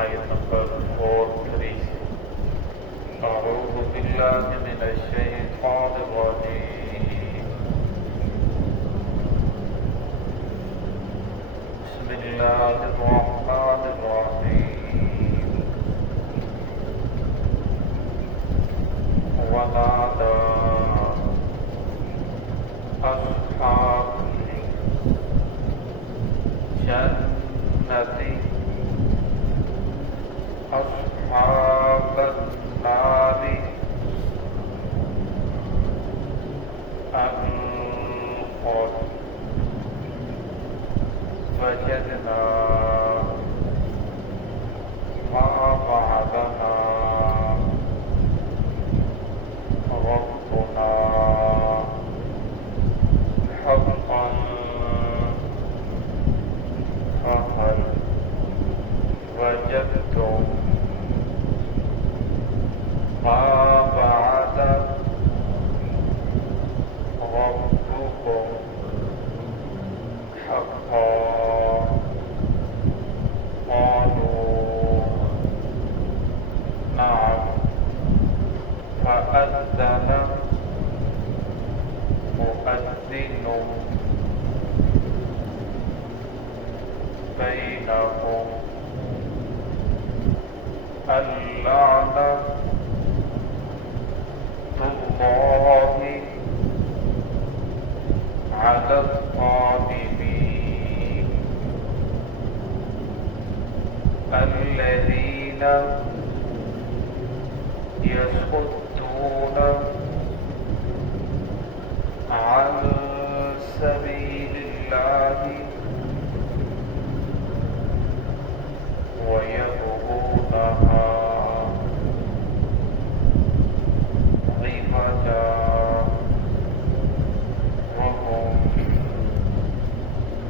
آیت نمبر 43 سے اعوذ باللہ من الشیطان الرجیم بسم اللہ الرحمن الرحیم ونادى أصحاب الجنة أصحاب النار أن قد وجدنا ما وعدنا ربنا حقا فهل وجدتم ما وعد ربكم حقا قالوا نعم فأذن مؤذن بينهم اللعنة الله على الظالمين الذين يصدون عن سبيل الله ويبغونها عوجا وهم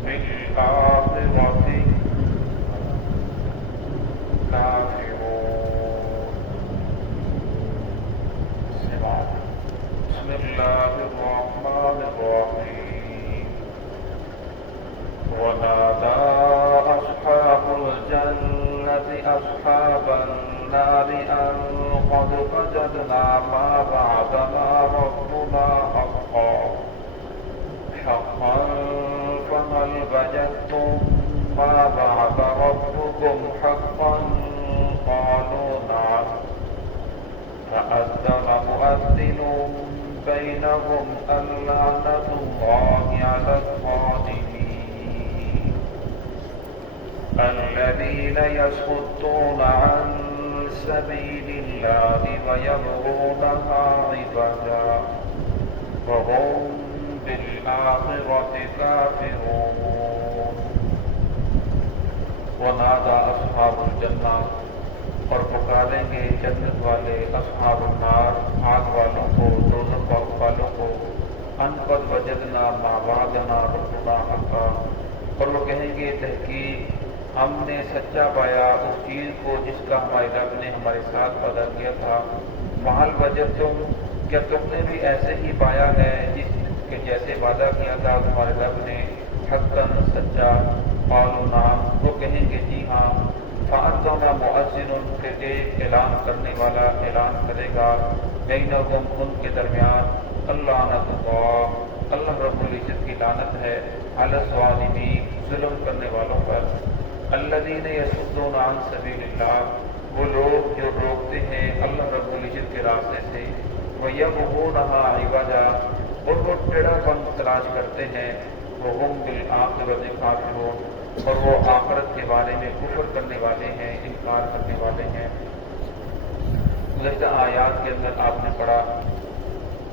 بالآخرة كافرون. بسم الله الرحمن الرحيم ونادى أصحاب الجنة أصحاب النار أن قد وجدنا ما وعدنا ربنا حقا فهل وجدتم ما وعد ربكم حقا قالوا نعم فأذن مؤذن بينهم اللعنة الله على الظالمين الذين يصدون عن سبيل الله ويبغونها عوجا وهم بالآخرة كافرون. ونادى أصحاب الجنة اور پکاریں گے جنت والے اصحاب النار آگ والوں کو دوزخ والوں کو ان قد وجدنا ما وعدنا ربنا حقا اور وہ کہیں گے تحقیق ہم نے سچا پایا اس چیز کو جس کا ہمارے رب نے ہمارے ساتھ وعدہ کیا تھا. فہل وجدتم کیا تم نے بھی ایسے ہی پایا ہے جس کے جیسے وعدہ کیا تھا تمہارے رب نے حقا سچا. قالوا نعم وہ کہیں گے جی ہاں. فأذن مؤذن کے ایک اعلان کرنے والا اعلان کرے گا بینہم ان کے درمیان اللعنۃ اللہ اللہ رب العزت کی لعنت ہے علی الظالمین ظلم کرنے والوں پر. الذین یصدون عن سبیل اللہ وہ لوگ جو روکتے ہیں اللہ رب العزت کے راستے سے. ویبغونہا عوجا اور وہ ٹیڑھا پن تلاش کرتے ہیں. وہم بالآخرۃ کافرون اور وہ آخرت کے بارے میں کفر کرنے والے ہیں انکار کرنے والے ہیں. گزشتہ آیات کے اندر آپ نے پڑھا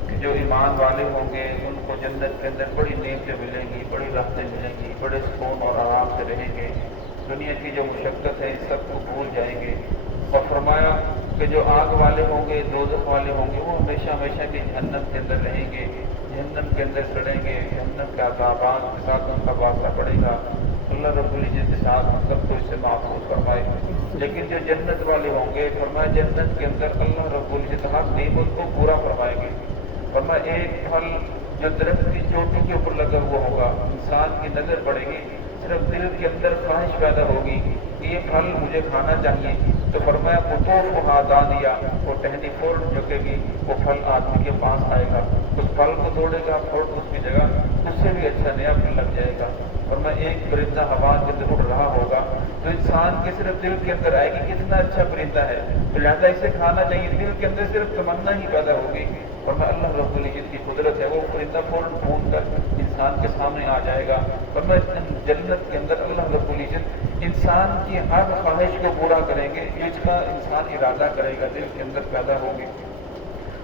کہ جو ایمان والے ہوں گے ان کو جنت کے اندر بڑی نعمتیں ملیں گی بڑی راحتیں ملیں گی بڑے سکون اور آرام سے رہیں گے. دنیا کی جو مشقت ہے اس سب کو بھول جائیں گے. اور فرمایا کہ جو آگ والے ہوں گے دوزخ والے ہوں گے وہ ہمیشہ ہمیشہ کی جہنم کے اندر رہیں گے جہنم کے اندر سڑیں گے. جہنم کے عذابات کے ساتھ ان کا واسطہ پڑے گا. اللہ رب العزت کے ساتھ ہم سب کو اس سے محفوظ فرمائے. لیکن جو جنت والے ہوں گے فرمایا جنت کے اندر اللہ رب العزت ہر نعمت کو پورا فرمائیں گے. فرمایا ایک پھل جو درخت کی چوٹی کے اوپر لگا ہوا ہوگا انسان کی نظر پڑے گی सिर्फ दिल के अंदर ख्वाहिश पैदा होगी कि ये फल मुझे खाना चाहिए, तो फरमाया कुतूफ़ुहा दानिया, वो टहनी फूल झुकेगी, वो फल आदमी के पास आएगा, उस फल को तोड़ेगा, फोड़ उसकी जगह उससे भी अच्छा नया फल लग जाएगा। और मैं एक परिंदा हवा के अंदर उड़ रहा होगा तो इंसान के सिर्फ दिल के अंदर आएगी कितना अच्छा परिंदा है, तो लिहाजा इसे खाना चाहिए, दिल के अंदर सिर्फ तमन्ना ही पैदा होगी। और मैं अल्लाह रब्बुल इज्जत की कुदरत है, वो परिंदा फौरन ढूंढ कर इंसान के सामने आ जाएगा। और मैं जन्नत के अंदर अल्लाह रब्बुल इज्जत इंसान की हर ख्वाहिश को पूरा करेंगे, जिसका इंसान इरादा करेगा दिल के अंदर पैदा होगी।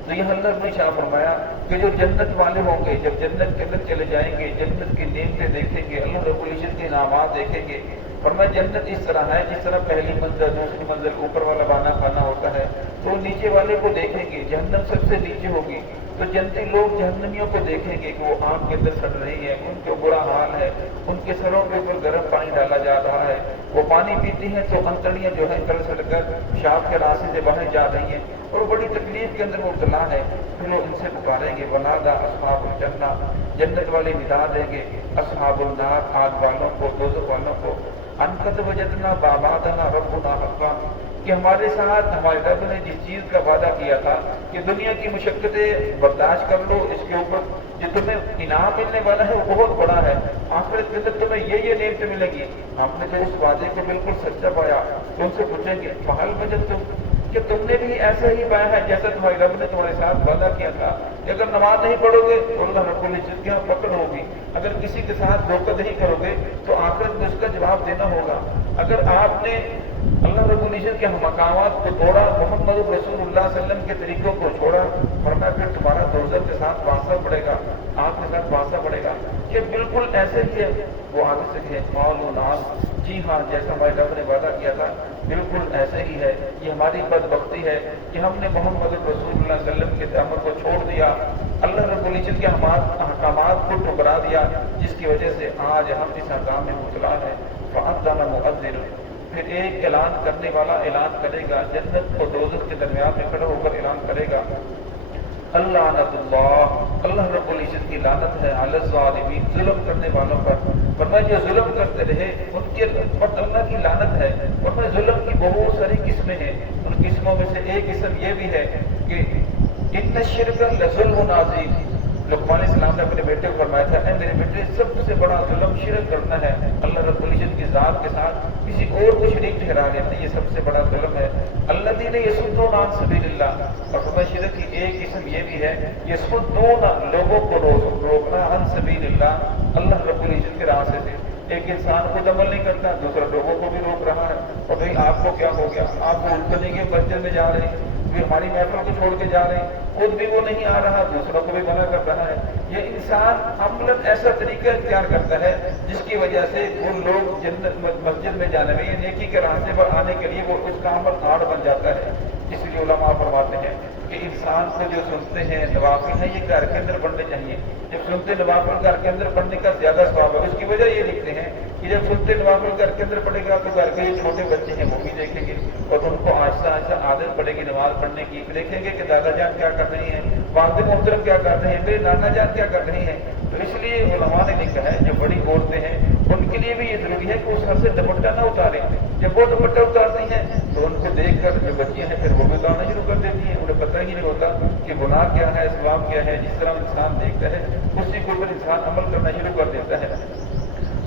तो यह अल्लाह ने शाह फरमाया कि जो जन्नत वाले होंगे, जब जन्नत के अंदर चले जाएंगे, जन्नत की नेमतें देखेंगे, अल्लाह रब्बुल इज्जत के इनामात देखेंगे। फरमाया जन्नत इस तरह है जिस तरह पहली मंजिल दूसरी मंजिल ऊपर वाला बाना खाना होता है, तो नीचे वाले को देखेंगे, जहन्नम सबसे नीचे होगी, तो जन्नती लोग जहन्नमियों को देखेंगे कि वो आग के अंदर सड़ रही है, उनको बुरा हाल है, उनके सरों के ऊपर गर्म पानी डाला जा रहा है, वो पानी पीती हैं तो अंतड़ियां जो है गल सड़ कर शाप के रास्ते से बाहर जा रही हैं और बड़ी तकलीफ के अंदर मुब्तला है। फिर वो उनसे पुकारेंगे वनादा अस्हाबुल जन्ना, जन्नत वाले निदा देंगे अस्हाबुल नार, आग वालों को, दोज़ख वालों को, अनकद वजदना बाबादना रब्बुना हक़्क़ा, कि हमारे साथ हमारे रब ने जिस चीज़ का वादा किया था कि दुनिया की मुशक्क़तें बर्दाश्त कर लो, इसके ऊपर जो तुम्हें इनाम मिलने वाला है वो बहुत बड़ा है, आखिरत के अंदर तुम्हें ये नेमतें मिलेगी, हमने तो उस वादे को बिल्कुल सच्चा पाया। तो उनसे पूछेंगे फहल वजद तुम, कि तुमने भी ऐसा ही पाया है जैसा तुम्हारे रब ने तुम्हारे साथ वादा किया था कि अगर नमाज नहीं पढ़ोगे तो अल्लाह रब्बुल इज्जत के यहाँ पकड़ होगी, अगर किसी के साथ धोखा नहीं करोगे तो आखिरत में उसका जवाब देना होगा, अगर आपने अल्लाह रब्बुल इज्जत के मकामात को तोड़ा, मोहम्मद रसूलुल्लाह सल्लल्लाहु अलैहि वसल्लम के तरीकों को छोड़ा, वरना फिर तुम्हारा दोज़ख के साथ वास्ता पड़ेगा, आग के साथ वास्ता पड़ेगा। कि बिल्कुल ऐसे ही है। वो आगे से कहे कौलू नाम, जी हाँ जैसा हमारे रब ने वादा किया था बिल्कुल ऐसे ही है। ये हमारी बदबख्ती है कि हमने मोहम्मद रसूलुल्लाह सल्लल्लाहु अलैहि वसल्लम के अमर को छोड़ दिया, अल्लाह रब्बुल इज्जत के अहकामात को ठुकरा दिया, जिसकी वजह से आज हम इस हकाम में मुबतला है। फ़अज़्ज़न मुअज़्ज़िन, फिर एक ऐलान करने वाला ऐलान करेगा, जन्नत और दोज़ख के दरमियान में खड़ा होकर ऐलान करेगा अल्लाह, अल्लाह रब्बुल इज्जत की लानत है अला ज़ालिमीन, जुल्म करने वालों पर। वरना जो जुल्म करते रहे उनके पर अल्लाह की लानत है। वरना जुल्म की बहुत सारी किस्में हैं, उन किस्मों में से एक किस्म ये भी है कि इन्न शिर्क लज़ुल्मुन अज़ीम, लुक़मान अलैहिस्सलाम ने अपने बेटे को फरमाया था, ऐ मेरे बेटे सबसे बड़ा जुल्म शिरक करना है, अल्लाह रब्बुल इज्जत की ज़ात के साथ किसी और को शरीक ठहरा लेना, ये सबसे बड़ा जुल्म है। अल्लज़ीना यसुद्दूना अन सबीलिल्लाह, और फरमाया शिरक की एक किस्म ये भी है यसुद्दूना, लोगों को रोकना, अन सबीलिल्लाह, अल्लाह रब्बुल इज्जत के रास्ते से। एक इंसान खुद अमल नहीं करता, दूसरा लोगों को भी रोक रहा है, और भाई आपको क्या हो गया, आप उल्टने के मस्जिद में जा रहे हैं, फिर हमारी महफिल को छोड़ के जा रहे हैं, खुद भी वो नहीं आ रहा, दूसरों को भी मना कर रहा है। ये इंसान अमलन ऐसा तरीका इख्तियार करता है जिसकी वजह से वो लोग जन्नत मस्जिद में जाने में, नेकी के रास्ते पर आने के लिए वो उसका अमल आड़ बन जाता है। इसलिए उलमा फरमाते हैं कि इंसान को जो सुनते हैं नवाफिल है ये घर के अंदर पढ़ने चाहिए। जब सुनते नवाफिल घर के अंदर पढ़ने का ज्यादा स्वाब है। उसकी वजह ये लिखते हैं कि जब सुनते नवाफिल घर के अंदर पढ़ेगा तो घर के ये छोटे बच्चे हैं वो भी देखेंगे और उनको आहिस्ता आहिस्ता आदत पड़ेगी नमाज पढ़ने की। देखेंगे कि दादा जान क्या कर रही हैं, वालिद मोहतरम क्या कर रहे हैं, मेरे नाना जान क्या कर रही हैं। तो इसलिए उलमा ने लिखा है जो बड़ी औरतें हैं उनके लिए भी ये जरूरी है कि उस सर से दुपट्टा ना उतारें। जब वो दुपट्टा उतारती हैं तो उनको देखकर जो बच्चियां हैं फिर वो भी उतारना शुरू कर देती हैं। उन्हें पता ही नहीं होता कि गुनाह क्या है, सवाब क्या है। जिस तरह इंसान देखता है उसी के ऊपर इंसान अमल करना शुरू कर देता है।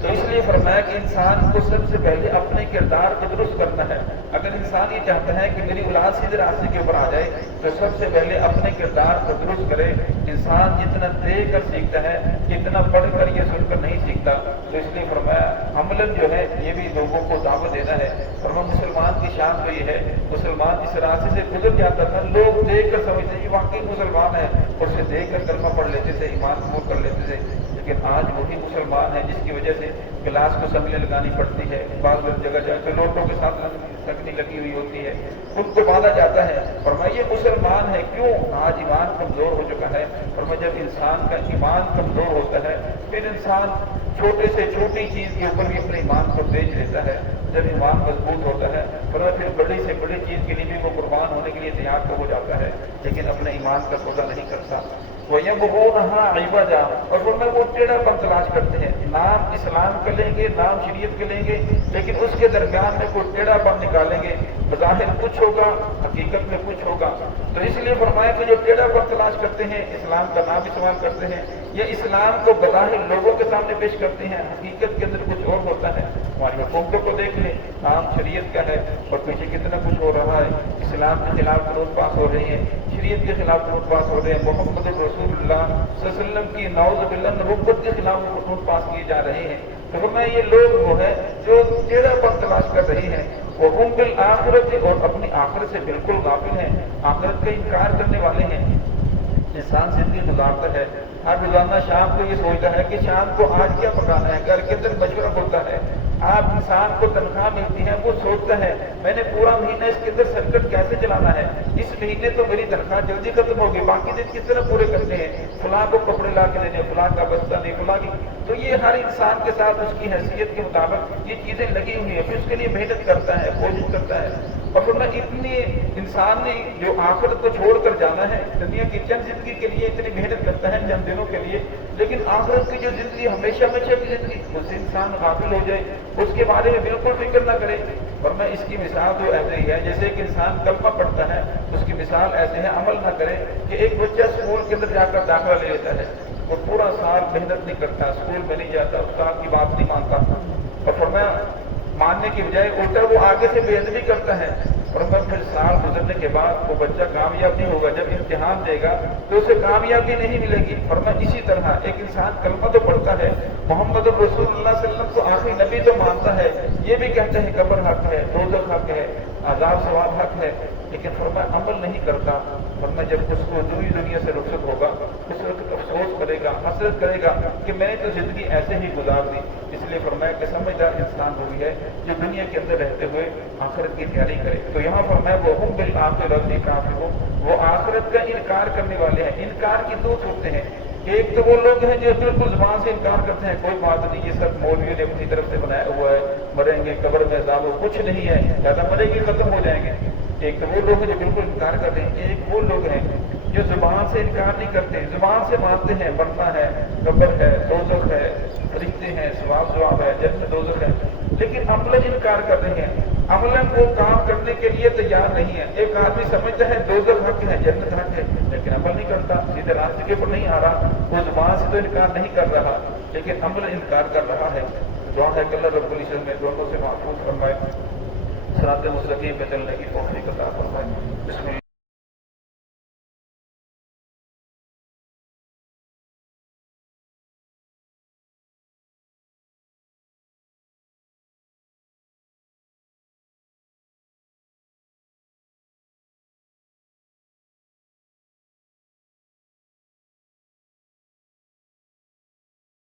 तो इसलिए फरमाया कि इंसान को सबसे पहले अपने किरदार को दुरुस्त करना है। अगर इंसान ये चाहता है कि मेरी औलाद सीधे रास्ते के ऊपर आ जाए तो सबसे पहले अपने किरदार को दुरुस्त करे। इंसान जितना देख कर सीखता है जितना पढ़कर ये सुनकर नहीं सीखता। तो इसलिए फरमाया अमलन जो है ये भी लोगों को दावत देना है। फरमाया मुसलमान की शान तो ये है, मुसलमान इस रास्ते से गुजर जाता था, लोग देख कर समझते ये वाकई मुसलमान है और उसे देख कर कलमा पढ़ लेते थे, ईमान कबूल कर लेते थे। लेकिन आज वही मुसलमान है जिसकी वजह से गिलास को संभले लगानी पड़ती है, बाल जगह जाकर लोटों के साथ लगनी लगी हुई होती है, उनको बांधा जाता है। और मैं ये मुसलमान है क्यों? आज ईमान कमजोर हो चुका है। और मैं जब इंसान का ईमान कमजोर होता है फिर इंसान छोटे से छोटी चीज के ऊपर भी अपने ईमान को बेच लेता है। जब ईमान मजबूत होता है फिर बड़ी से बड़ी चीज के लिए भी वो कुर्बान होने के लिए तैयार हो जाता है, लेकिन अपने ईमान का सौदा नहीं करता। وَيَبْغُونَهَا عِوَجًا، اور وہ ٹیڑھا پن تلاش کرتے ہیں. نام اسلام کا لیں گے، نام شریعت کے لیں گے، لیکن اس کے درمیان میں کوئی ٹیڑھا پن نکالیں گے. بظاہر کچھ ہوگا، حقیقت میں کچھ ہوگا. تو اس لیے فرمایا کہ جو ٹیڑھا پن تلاش کرتے ہیں، اسلام کا نام استعمال کرتے ہیں، یا اسلام کو بظاہر لوگوں کے سامنے پیش کرتے ہیں، حقیقت کے اندر کچھ اور ہوتا ہے. ہماری حکومتوں کو دیکھ لیں، نام شریعت کا ہے اور پیچھے کتنا کچھ ہو رہا ہے. اسلام کے خلاف قانون پاس ہو رہے ہیں، شریعت کے خلاف قانون پاس ہو رہے ہیں، محمد رسول اللہ صلی اللہ علیہ وسلم کی نعوذ باللہ نبوت کے خلاف قانون پاس کیے جا رہے ہیں. تو فرمایا یہ لوگ وہ ہیں جو ٹیڑھا پن تلاش کر رہے ہیں، وہ بالآخرت اور اپنی آخرت سے بالکل غافل ہیں، آخرت کا انکار کرنے والے ہیں. انسان زندگی گزارتا ہے، ہر روزانہ شام کو یہ سوچتا ہے کہ شام کو آج کیا پکانا ہے، گھر کے اندر مشورہ ہوتا ہے. آپ انسان کو تنخواہ ملتی ہے، وہ سوچتا ہے میں نے پورا مہینہ اس کے اندر سرکٹ کیسے چلانا ہے، اس مہینے تو میری تنخواہ جلدی ختم ہوگی، باقی دن کس طرح پورے کرنے ہیں، فلاں کو کپڑے لا کے دینے، فلاں کا بستہ نہیں، فلاں کی. تو یہ ہر انسان کے ساتھ اس کی حیثیت کے مطابق یہ چیزیں لگی ہوئی ہیں، پھر اس کے لیے محنت کرتا ہے، کوشش کرتا ہے. اور پھر اتنی انسان نے جو آخرت کو چھوڑ کر جانا ہے، دنیا کی چند زندگی کے لیے اتنی محنت کرتا ہے، چند دنوں کے لیے، لیکن آخرت کی جو زندگی ہمیشہ ہمیشہ کی زندگی، اس سے انسان غافل ہو جائے، اس کے بارے میں بالکل فکر نہ کرے. ورنہ اس کی مثال تو ایسے ہی ہے جیسے کہ انسان کلمہ پڑھتا ہے، اس کی مثال ایسے ہے، عمل نہ کرے کہ ایک بچہ اسکول کے اندر جا کر داخلہ لے لیتا ہے، وہ پورا سال محنت نہیں کرتا، اسکول میں نہیں جاتا، استاد کی بات نہیں مانتا، اور فرمایا ماننے کی بجائے الٹا وہ آگے سے بے ادبی کرتا ہے. اور پھر سال گزرنے کے بعد وہ بچہ کامیاب نہیں ہوگا، جب امتحان دے گا تو اسے کامیابی نہیں ملے گی. فرمایا اسی طرح ایک انسان کلمہ تو پڑھتا ہے، محمد رسول اللہ صلی اللہ علیہ وسلم کو آخری نبی تو مانتا ہے، یہ بھی کہتے ہیں قبر حق ہے، دوزخ حق ہے، عذاب ثواب حق ہے، لیکن فرمایا عمل نہیں کرتا. فرمایا جب اس کو دنیا سے رخصت ہوگا اس وقت افسوس کرے گا، حسرت کرے گا کہ میں نے تو زندگی ایسے ہی گزار دی. اس لیے فرمایا کہ سمجھدار انسان وہی ہے جو دنیا کے اندر رہتے ہوئے آخرت کی تیاری کرے. تو یہاں فرمایا وہ ہم بالآخرۃ کافرون، وہ آخرت کا انکار کرنے والے ہیں. انکار کی دو صورتیں ہیں، ایک تو وہ لوگ ہیں جو بالکل زبان سے انکار کرتے ہیں، کوئی بات نہیں، یہ سب مولویوں نے اپنی طرف سے بنایا ہوا ہے، مریں گے قبر میں عذاب کچھ نہیں ہے، زیادہ مرے گی ختم ہو جائیں گے. ایک تو وہ لوگ ہیں جو بالکل انکار کرتے ہیں، ایک وہ لوگ ہیں جو زبان سے انکار نہیں کرتے، زبان سے مانتے ہیں مرنا ہے، قبر ہے، دوزخ ہے، فرشتے ہیں، ثواب ہے، جنت دوزخ ہے، لیکن عملاً انکار کر رہے ہیں. عملاً وہ کام کرنے کے لیے تیار نہیں ہے. ایک آدمی سمجھتا ہے دوزخ حق ہے، جنت حق ہے، لیکن عمل نہیں کرتا، سیدھے راستے کے اوپر نہیں آ رہا. وہ زبان سے تو انکار نہیں کر رہا لیکن عمل انکار کر رہا ہے. دعا ہے کہ اللہ رب العزت میں دونوں سے محفوظ فرمائے، صراط مستقیم پہ چلنے کی توفیق عطا فرمائے. بسم اللہ.